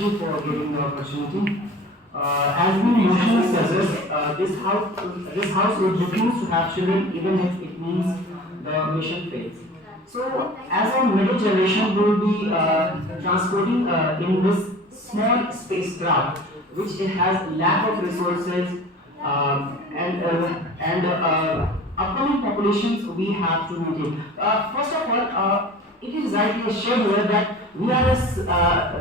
thank you for giving the opportunity. As the motion suggests, this house would refuse to have children even if it means the mission fails. So, as a middle generation, we will be transporting in this small spacecraft, which it has lack of resources and upcoming populations we have to maintain. First of all, it is rightly shared here that we are a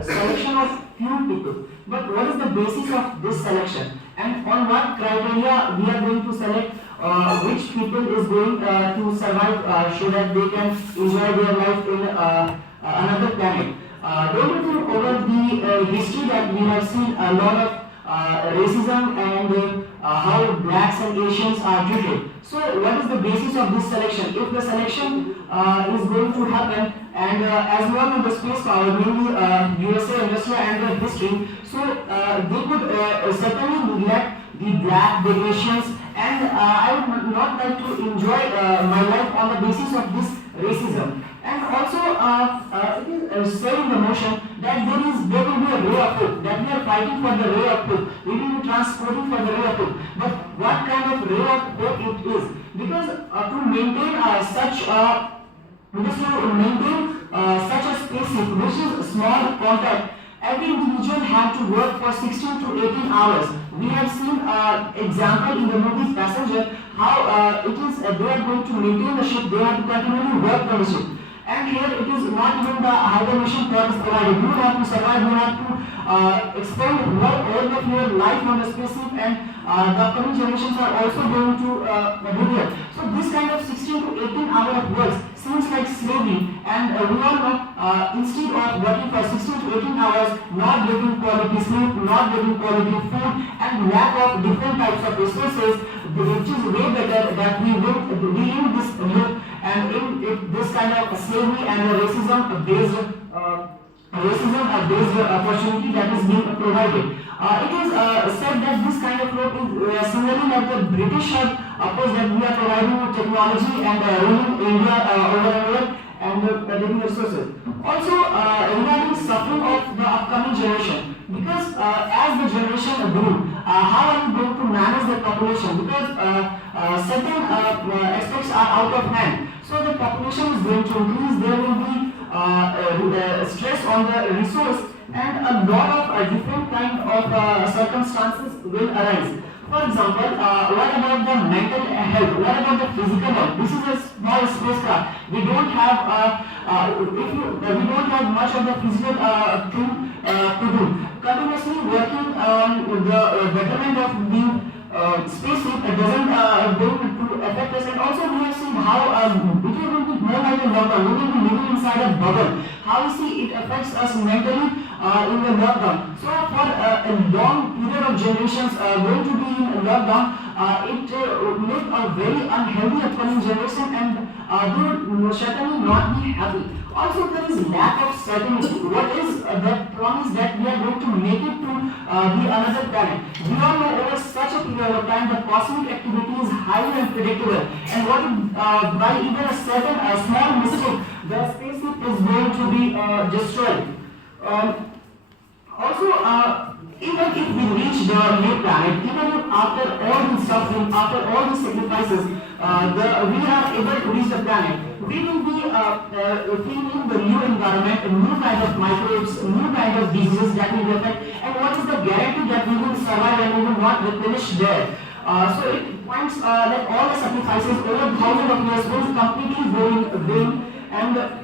selection of few people. But what is the basis of this selection? And on what criteria we are going to select which people is going to survive so that they can enjoy their life in another planet? Don't you think over the history that we have seen a lot of racism and how blacks and Asians are treated. So what is the basis of this selection? If the selection is going to happen, and as we all know the space power, mainly USA, Russia and their history, so they could certainly neglect the black, the Asians, and I would not like to enjoy my life on the basis of this racism. And also, it is said in the motion that there will be a ray of hope, that we are fighting for the ray of hope, we will be transporting for the ray of hope. But what kind of ray of hope it is? Because to maintain such a spaceship, which is small compact, every individual had to work for 16 to 18 hours. We have seen example in the movie Passenger, how they are going to maintain the ship, they have to continually work on the ship. And here it is not even the hibernation pod is provided. You have to survive, you have to expend all of your life on the spaceship, and the upcoming generations are also going to do that. So this kind of 16 to 18 hour of work seems like slavery, and we all know instead of working for 16 to 18 hours, not getting quality sleep, not getting quality food, and lack of different types of resources, which is way better that we in this loop and in this kind of slavery and racism based opportunity that is being provided. It is said that this kind of rope is similarly like the British have opposed that we are providing technology and ruling India over and over and taking resources. Also, regarding suffering of the upcoming generation, because as the generation grew, how are we going to manage the population? Because certain aspects are out of hand. So the population is going to increase, there will be stress on the resource, and a lot of different kind of circumstances will arise. For example, what about the mental health? What about the physical health? This is a small spacecraft. We don't have we don't have much of the physical thing to do. Continuously working on the betterment of the spaceship doesn't going to affect us, and also we have seen how it will be more like a lockdown. We will be living inside a bubble. How we see it affects us mentally in the lockdown. So for a long period of generations going to be in lockdown, it will make a very unhealthy upcoming generation, and they will certainly not be happy. Also, there is lack of certainty. What is that promise that we are going to make it to the another planet? We all know over such a period of time the cosmic activity is highly unpredictable, and what by even a certain small mistake, the spaceship is going to be destroyed. Also, even if we reach the new planet, even if after all the suffering, after all the sacrifices, we are able to reach the planet, we will be feeling the new environment, a new kind of microbes, new kind of diseases that will affect, and what is the guarantee that we will survive and we will not replenish there? So it points that all the sacrifices over thousands of years will completely go in vain, and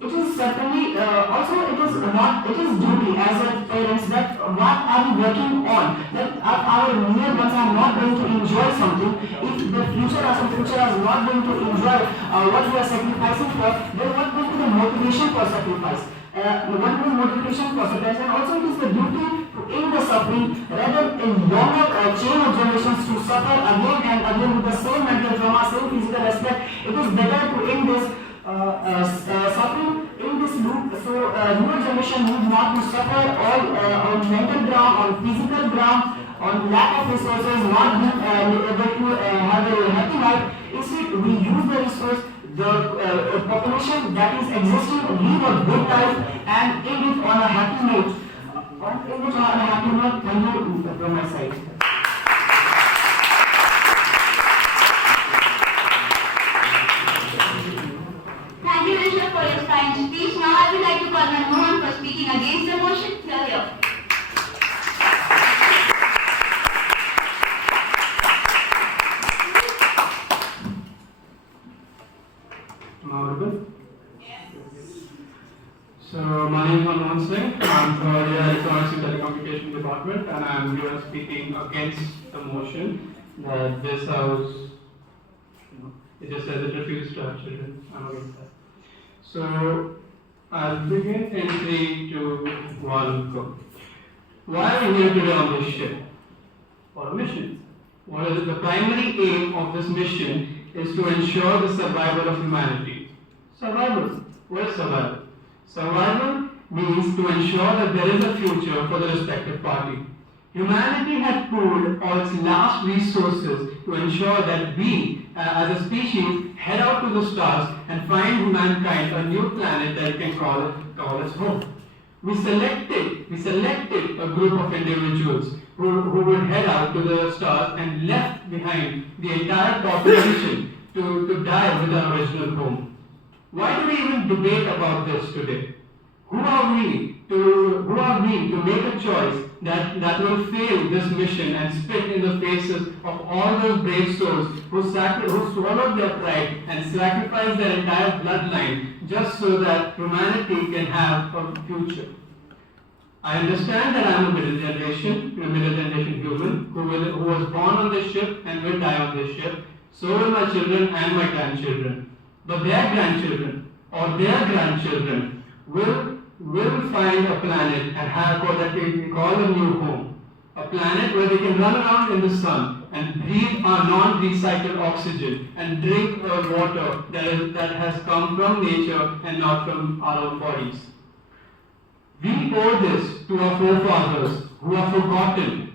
it is certainly also it is duty as a parents that what are we working on, that our near ones are not going to enjoy something. If the future is not going to enjoy what we are sacrificing for, then what will be the motivation for sacrifice? What will be motivation for sacrifice? And also it is the duty to end the suffering rather in longer chain of generations to suffer again and again with the same mental trauma, same physical aspect. It is better to end this suffering in this loop, so newer generation need not to suffer all on mental ground, on physical ground, on lack of resources, not being able to have a happy life. Instead, we use the resource, the population that is existing live a good life and end it on a happy note. Thank you from my side. Thank you, Rishav, for your kind speech. Now I would like to call MANMOHAN for speaking against the motion. Here. Am I audible? So, my name is MANMOHAN SINGH. I'm from the Electronics and Telecommunication Department, and I'm here speaking against the motion that this house, it just says it refuses to have children. I'm against that. So, I'll begin in 3, 2, 1, go. Why are we here today on this ship? For a mission. What is it? The primary aim of this mission is to ensure the survival of humanity. Survival. What is survival? Survival means to ensure that there is a future for the respective party. Humanity had pooled all its last resources to ensure that we, as a species, head out to the stars and find mankind a new planet that we can call as home. We selected a group of individuals who would head out to the stars and left behind the entire population to die with our original home. Why do we even debate about this today? Who are we to make a choice that will fail this mission and spit in the faces of all those brave souls who swallowed their pride and sacrificed their entire bloodline just so that humanity can have a future? I understand that I am a middle generation human who was born on this ship and will die on this ship. So will my children and my grandchildren. But their grandchildren or their grandchildren will find a planet and have what we call a new home. A planet where they can run around in the sun and breathe our non-recycled oxygen and drink water that has come from nature and not from our own bodies. We owe this to our forefathers who are forgotten,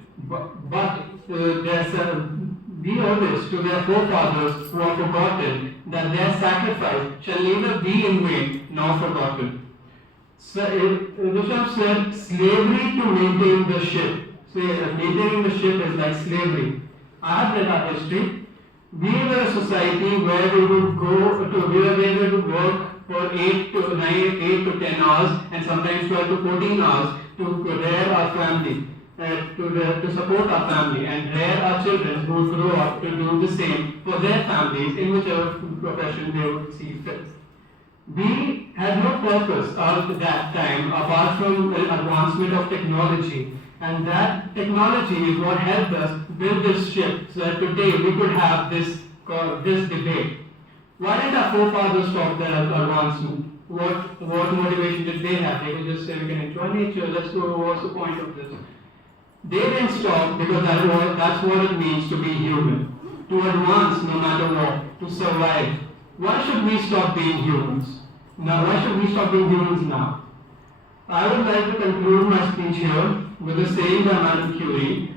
we owe this to their forefathers who are forgotten, that their sacrifice shall neither be in vain nor forgotten. So, RISHAV said, slavery to maintain the ship. Maintaining the ship is like slavery. I have read our history. We were a society where we would work for 8 to 10 hours and sometimes 12 to 14 hours to rear our family, to support our family and rear our children who grow up to do the same for their families in whichever profession they would see fit. We had no purpose at that time apart from the advancement of technology, and that technology is what helped us build this ship so that today we could have this debate. Why did our forefathers stop their advancement? What motivation did they have? They could just say we can enjoy nature, let's go, what's the point of this? They didn't stop because that's what it means to be human. To advance no matter what, to survive. Why should we stop being humans? Now, why should we stop being humans now? I would like to conclude my speech here with a saying by Madam Curie: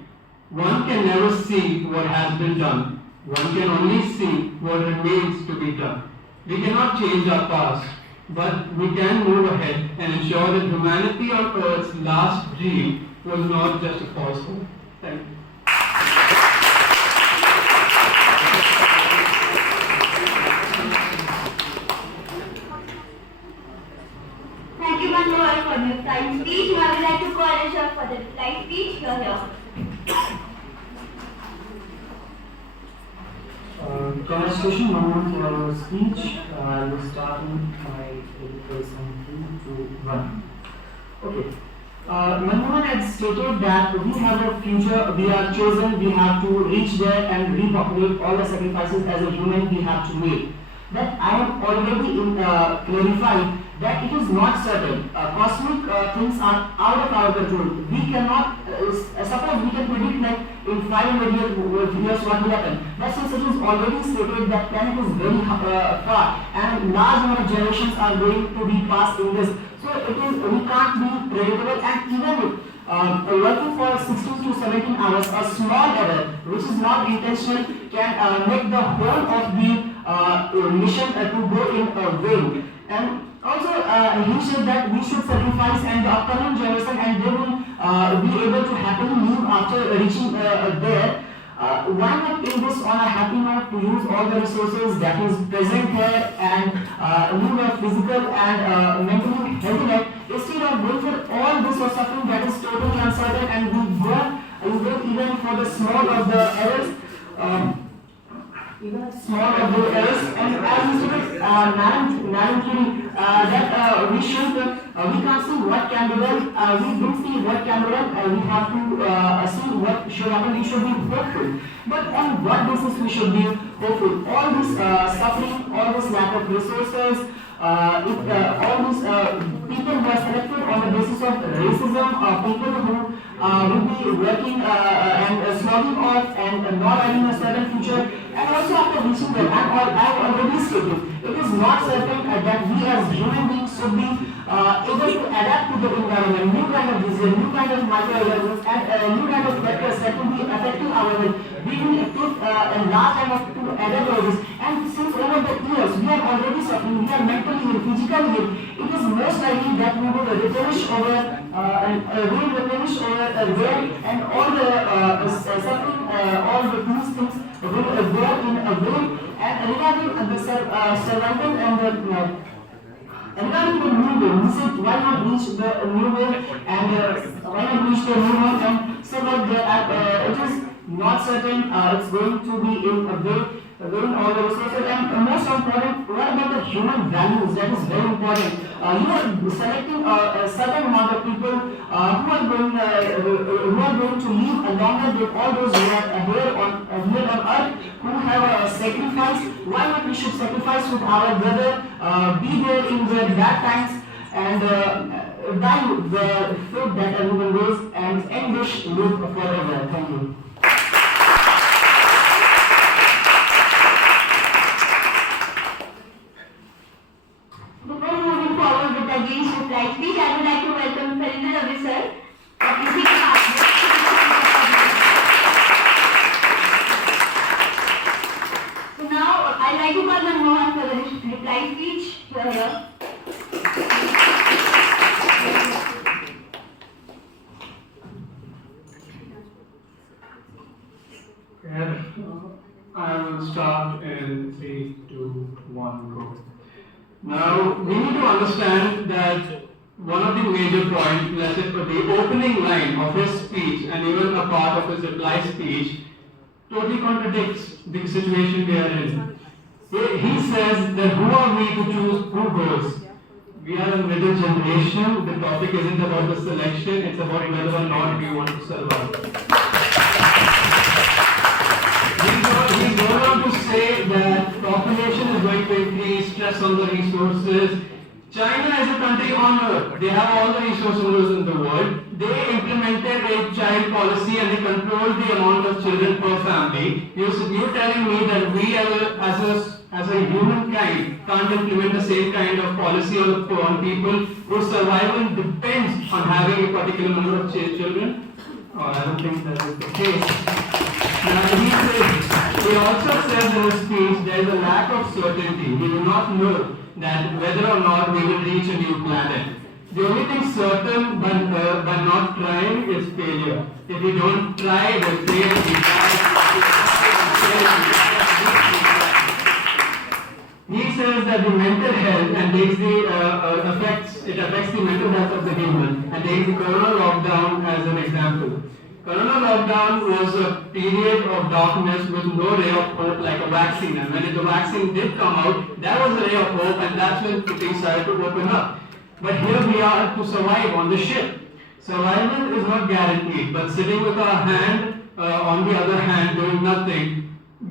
one can never see what has been done. One can only see what remains to be done. We cannot change our past, but we can move ahead and ensure that humanity on Earth's last dream was not just a false hope. Thank you. Thank you, MANMOHAN, for your kind speech. Now I would like to call RISHAV for the reply speech. Here. Congratulations, MANMOHAN, for your speech. I will start my presentation 3, 2, 1. Okay. MANMOHAN had stated that we have a future, we are chosen, we have to reach there and repopulate all the sacrifices as a human we have to make. That I have already clarified that it is not certain. Cosmic things are out of our control. We cannot, suppose we can predict like in 500 years what will happen. But since it is already stated that planet is very far and large number of generations are going to be passed in this. So we can't be predictable, and even if working for 16 to 17 hours, a small error which is not intentional can make the whole of the mission to go in a vain. And also, he said that we should sacrifice and the upcoming generation and they will be able to happily live after reaching there. Why not pay this on a happy note to use all the resources that is present here and live a physical and mentally healthy life instead of going for all this or suffering that is totally uncertain and we go even for the small of the errors. Even small of the errors, and as Mr. Narendra that we can't see what can be done, we don't see what can be done, we have to see what should happen, we should be hopeful. But on what basis we should be hopeful? All this suffering, all this lack of resources, all these people who are selected on the basis of racism, people who will be working and slogging off and not having a certain future, and also after reaching there, I've already stated, it is not certain that we as human beings should be able to adapt to the environment, new kind of disease, new kind of microorganisms, and new kind of factors that will be affecting our health. We will take a large time to adapt all this, and since over the years we are already suffering, we are mentally ill, physically ill, it is most likely that we will replenish over there, and all the suffering, all the these things will go in a way. And regarding the survival and regarding the new way, he said why not reach the new way and why not reach the new one and survive there. It is not certain it's going to be in a way within all the resources, and most important, what about the human values? That is very important. You are selecting a certain amount of people who are going to live longer than all those who are here on earth, who have a sacrifice. Why not we should sacrifice with our brother, be there in the bad times, and value the food that everyone knows, and end this live forever. Thank you. Before moving forward with the against reply speech, I would like to welcome Parinal Officer of the Physics Department. So now I'd like to call MANMOHAN for the reply speech. You are here. I will start in 3, 2, 1, go. Now, we need to understand that one of the major points, let's say for the opening line of his speech and even a part of his reply speech, totally contradicts the situation we are in. He says that who are we to choose who goes? We are a middle generation. The topic isn't about the selection, it's about whether or not we want to survive. He goes on to say that population is going to increase, stress on the resources. China is a country on earth. They have all the resources in the world. They implemented a child policy and they controlled the amount of children per family. You're telling me that we as a humankind can't implement the same kind of policy on people whose survival depends on having a particular number of children? I don't think that is the case. Now he also says in his speech there is a lack of certainty. We do not know that whether or not we will reach a new planet. The only thing certain by not trying is failure. If we don't try, we'll fail, we He says that the mental health and takes it affects the mental health of the human, and takes the corona lockdown as an example. Corona lockdown was a period of darkness with no ray of hope like a vaccine, and when the vaccine did come out, that was a ray of hope, and that's when things started to open up. But here we are to survive on the ship. Survival is not guaranteed, but sitting with our hand on the other hand doing nothing,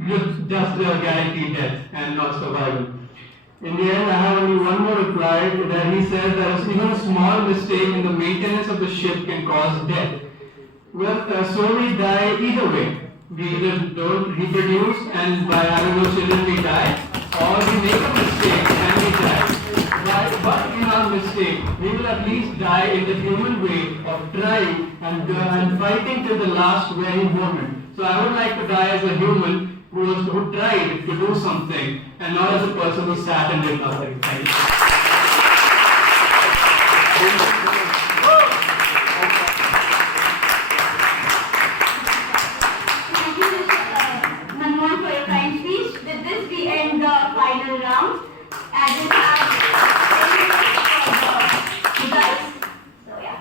just guarantee death and not survival. In the end, I have only one more reply that he says that even a small mistake in the maintenance of the ship can cause death. Well, so we die either way. We either don't reproduce and by having no children we die, or we make a mistake and we die. But in our mistake, we will at least die in the human way of trying and fighting till the last very moment. So I would like to die as a human who tried to do something, and not as a person who sat and did nothing. Thank you. Thank you, Manmohan, for your kind speech. With this, we end the final round. And we have for the results. So, yeah.